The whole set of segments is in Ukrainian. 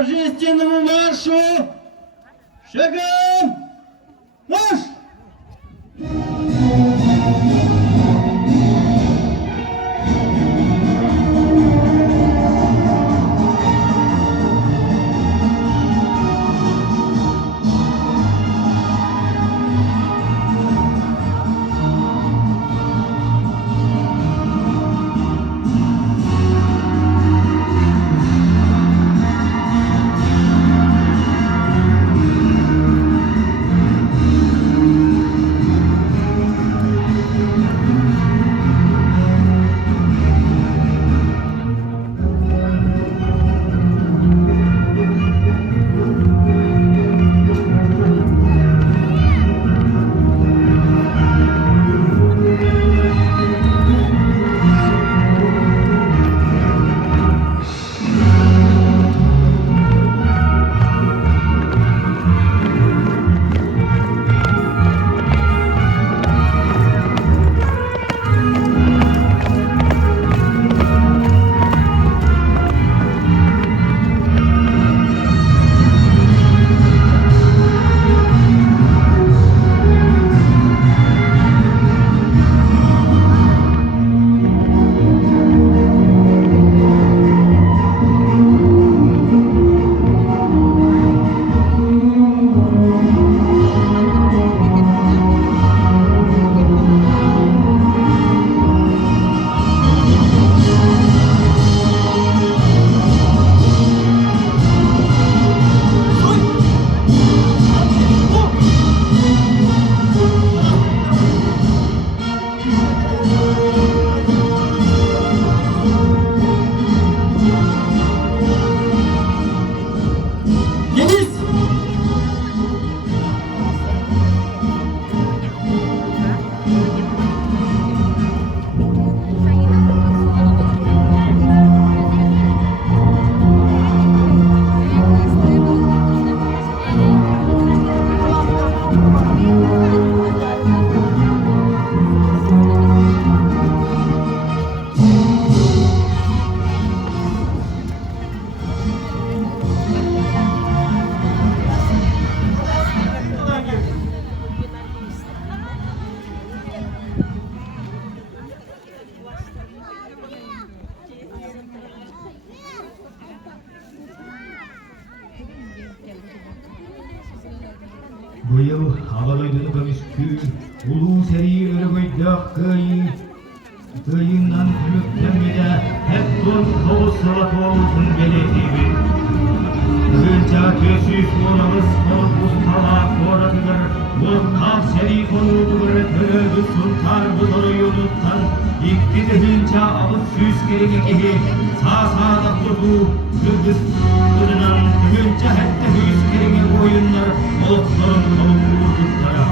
торжественному маршу. Шагом марш! Bu yıl havalıydığını püskü, ulu seri örgüydük kıyından külükten bile hep dur kavus salat olsun geletiği. Kılca kösüs onamız korpus talak oradıdır, muhtar seri konuğudur, törödü sultar budur yoluttan, İkti de hınca alıp süs gerekehi, sağda kurdu, kırgız kırınan, hınca hette hüs gereke oyunlar, olukların kavuk vurduklara.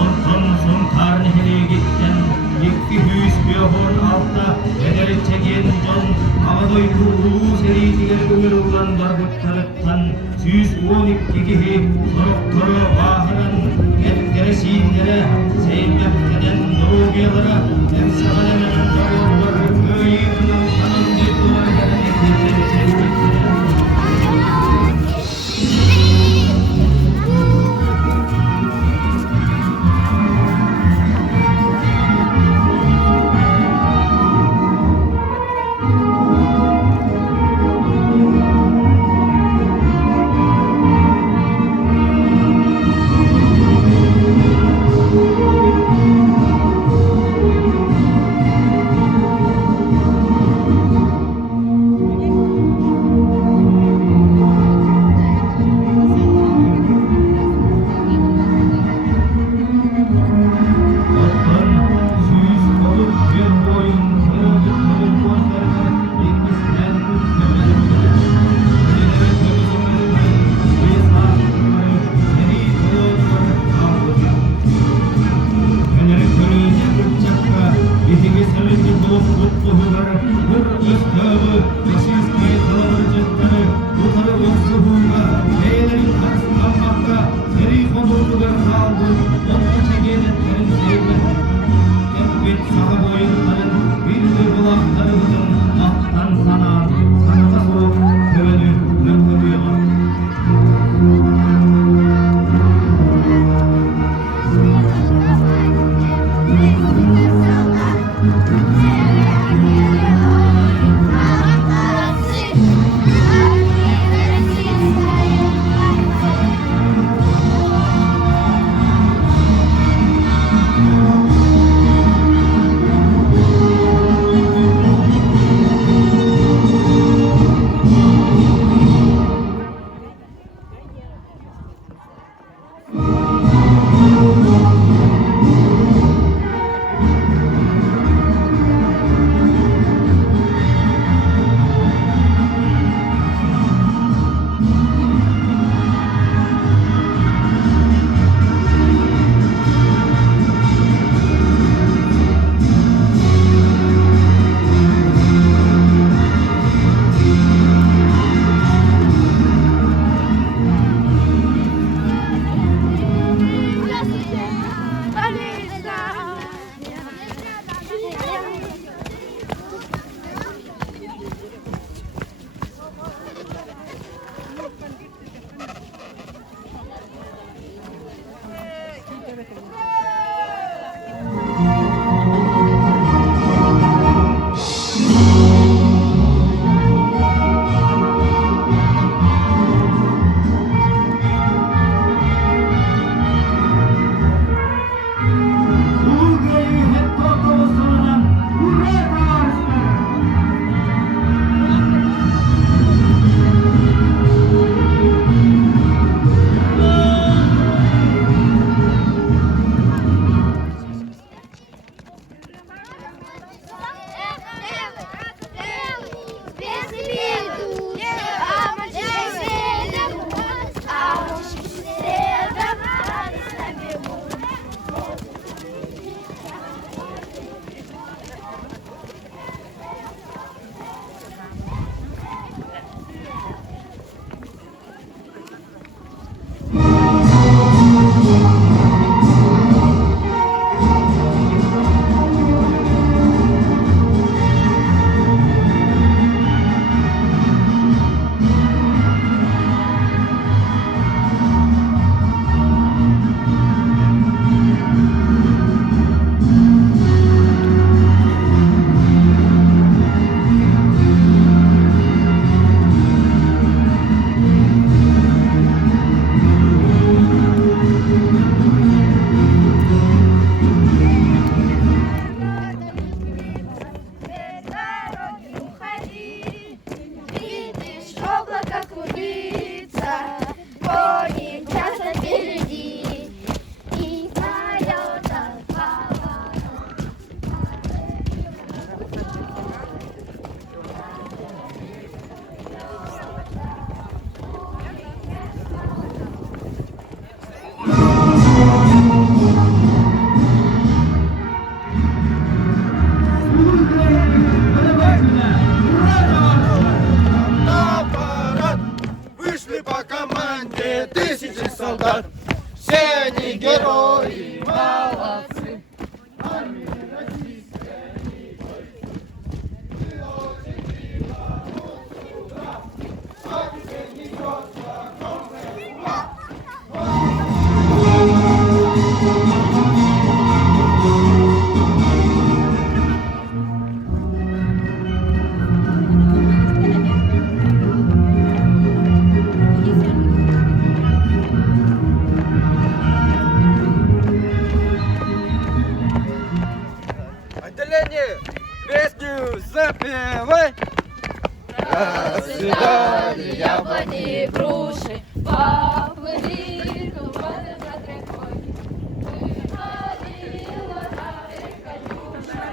Ondan son tarniheri gitten, yıktı hüs bir horn altta, bedel çeken can, ağadoydu ulu sericileri ümür ulan dargıttarıktan, süs 12 gihi, sorukları vahiren, etleri sinlere, sevmekten doğuyalara, emsağına doğruları, köyünden tanım duyguları, ekletin sevmekleri. Kulaklarımızın alttan sana, sana da soğuk, kövelü, kövelü yalan. солдат, все они герои, молодцы. Отделение, песню запевай! Расцветали Яблони, груши, поплыли туманы над рекой. Выходила на берег Катюша.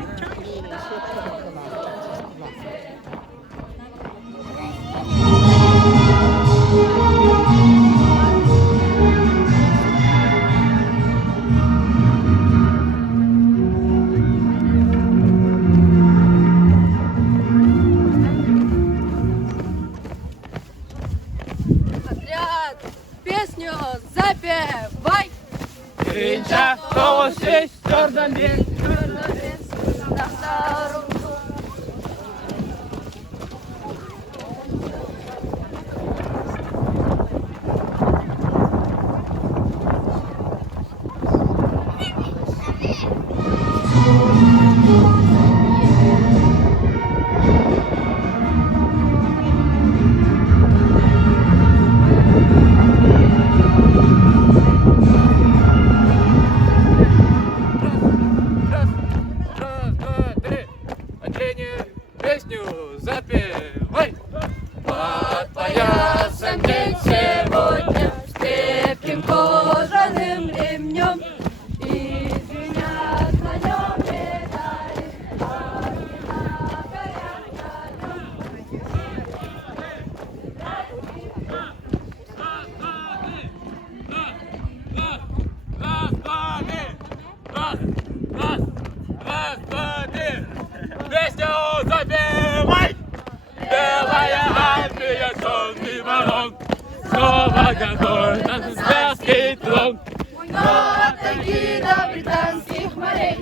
Отряд, песню запевай! Крича, кого сесть, черный день. На втором Раз, два, три. Отделение, песню запевай! подпоясан день сегодня с крепким кожаным ремнем. И звенят на нем медали, ордена горят на нем. Раз, два, три. Песню запевай! Белая армия, черный ворон, снова готов на связкий трон. Но таки до британских морей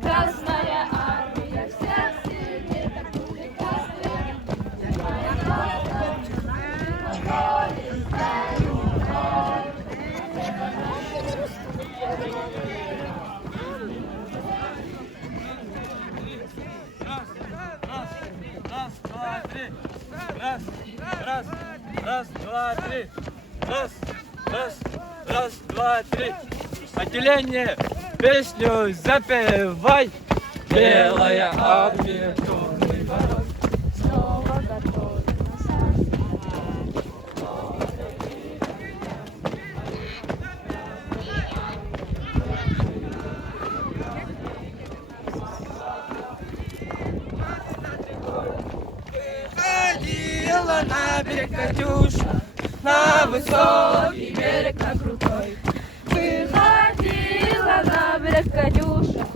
Красная армия всех сильнее, как пули красные. Раз, два, три. Раз, два, три. Раз, два, три. Отделение, песню запевай. Белая армия, черный ворон. Снова готов на сад. Ходила на берег Катюша, на высокий берег, на крутой. Выходила на берег Катюша.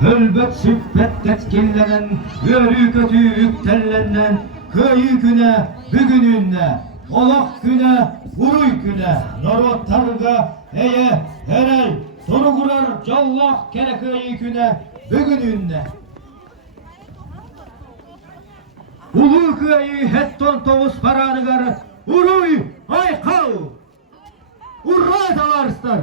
Hölbet sübbet tetkillenen, yörü kötüyük tellenden, köyü güne, bugününle, olak güne, uruy güne, narot targa, heye, herel, soru kurar, callah kere köyü güne, bugününle. Ulu köyü hetton tovuz paranıgar, uruy, aykav, urra dalarstar.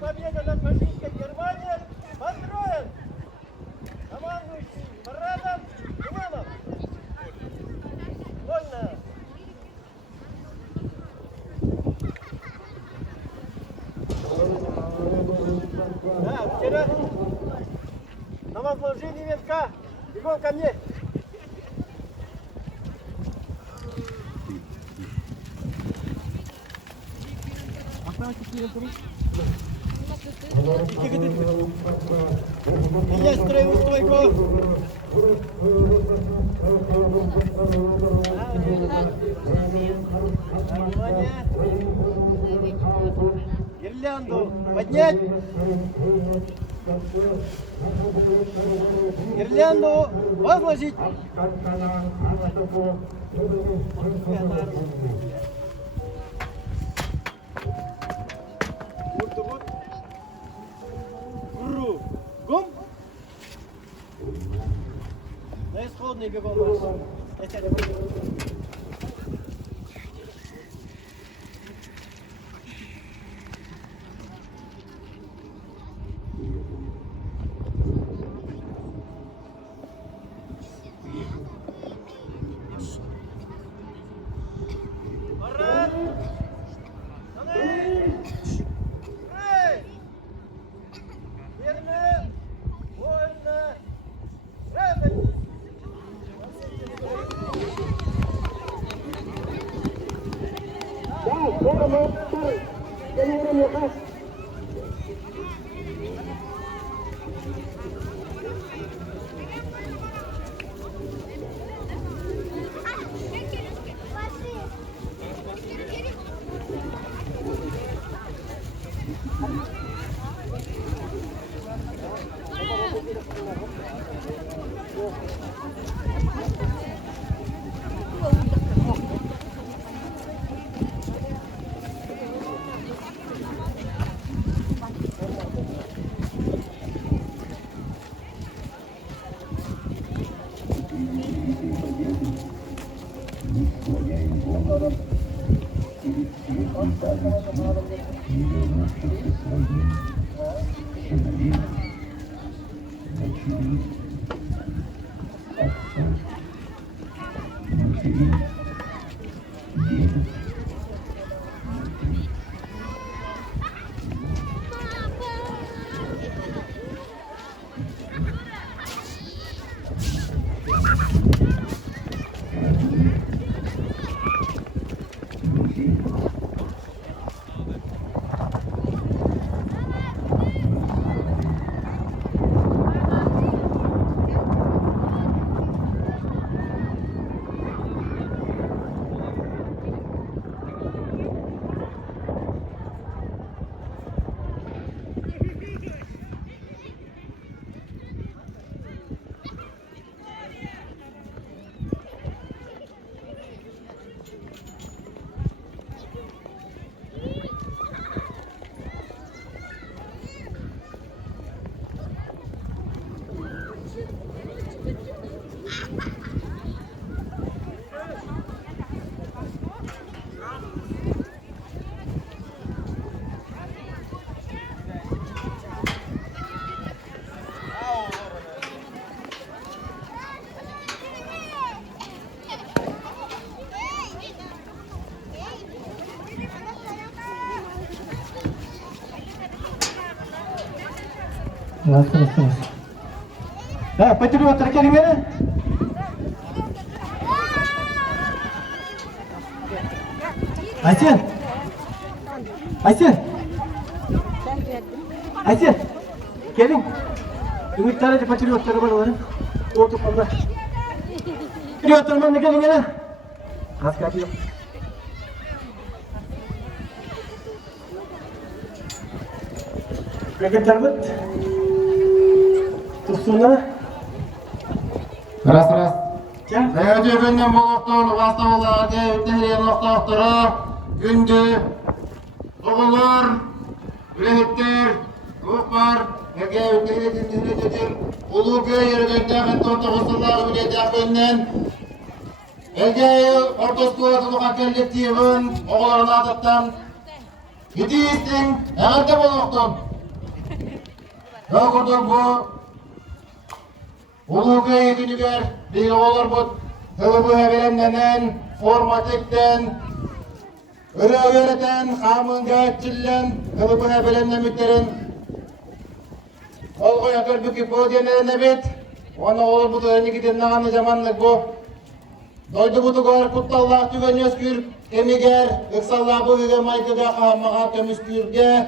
Победа над фашистской Германией построен командующим парадом Имамов. Вольно. Да, вчера на возложении венка. Бегом ко мне. Меня строим стойку. Внимание. Гирлянду поднять. Гирлянду возложить. Гум. На исходный бегом марш. Раз. Да, патриоттар келіңдер. Айсен, келің. Үміттері патриоттары бар олар. Отып қалды. Патриоттар маңда келіңдер. Асқа келім. Кәкеттер бұд. Тұқсуына. Раз. Кәм? Әйөте күннен болуқтың бастауыларға өттелен оқтақтыры күнді ұғылыр, үлехеттер, ұқпар, әге өттелетін ұлы көй ерігендегі 19 жылдағы үлеті күннен әге ортоспылатын ұға кәлдеттейін оғыларын атыптан кетейістің әғірді болуқтың. Өкірдің бұл Uluğu yediniger, bir olur bu kılıbı hebelemlenen, formatikten, üröverden, hamın gayetçillen, kılıbı hebelemlemeklerin ol koyakır büküp bu diyenlerine bit, ona olur bu da önü gidin nağanı zamanlık bu. Doydu budu koyar kuttallah tügen özgür, emiger, ıksallah bu güge maykıga kahammağa kömüskürge,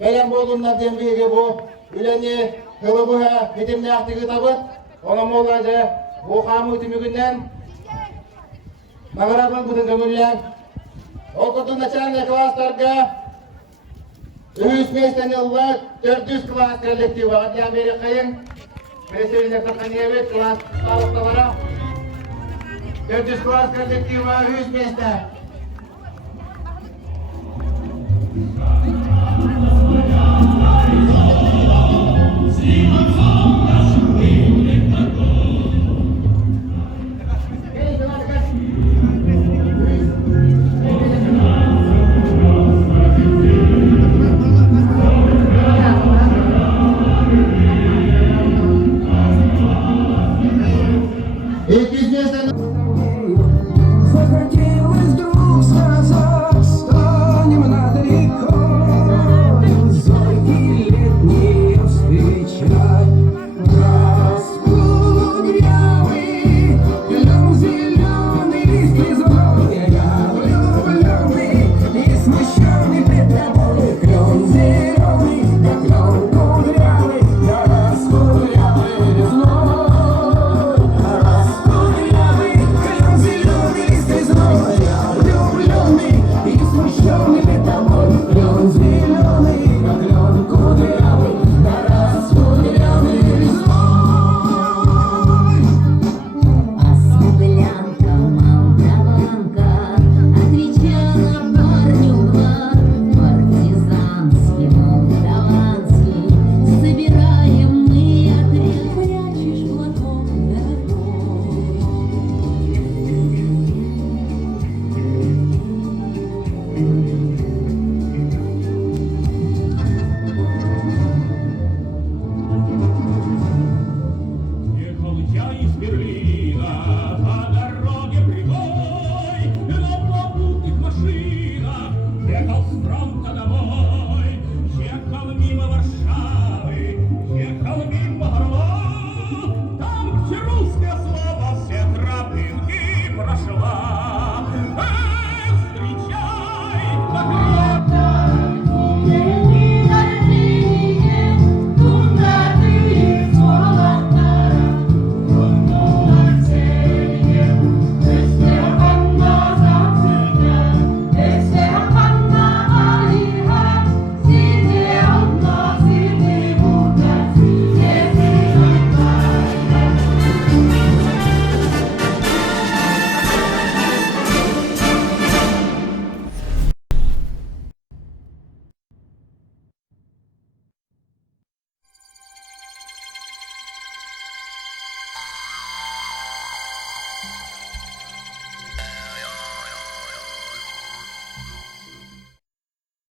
belen bolunlar dembiyge bu, üleni, kılıbı bitimde aktıgı tabıt, ona mollaca bu hamı tümügünden nagaratın budun kömürlen. Okutun açan klaslarga 3-5 yıllık 400 klas kollektivi adliya beri kayın. Preseliler takhaniyebet klas sağlıkta vara. 400 klas kollektivi 3-5'te.